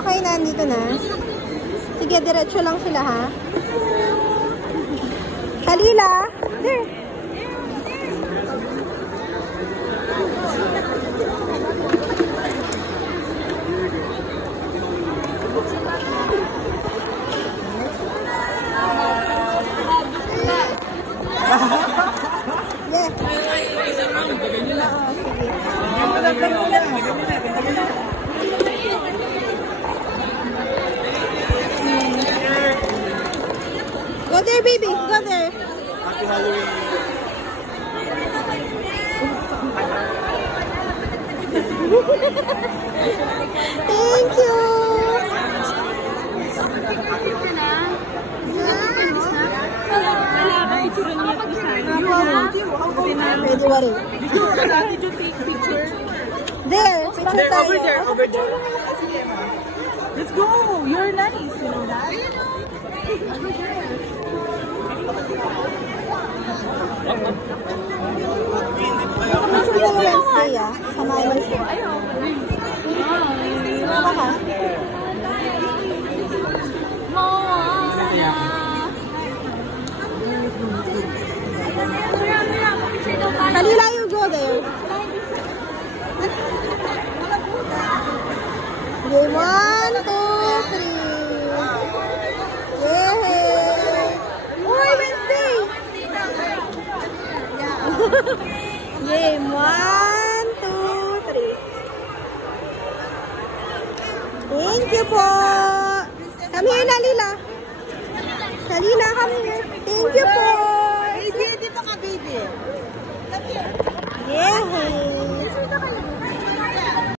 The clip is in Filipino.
Okay na, dito na. Sige, diretso lang sila, ha? Kalila! There! Go there, baby. Go there. Happy Halloween. Thank you. Ready, worry. Did you take picture? There, picture There, tayo. over there, over there. Let's go! You're nice, you know that? Gusto ko na Wednesday, ah. Samahan mo siya. Sumama ka? Kalila, you go there. Game 1, 2, 3. Yay! Uy, Wednesday! Game 1, 2, 3. Thank you po. Come here, Lalila. Lalila, come here. Thank you po. Baby, dito ka, baby. Come here.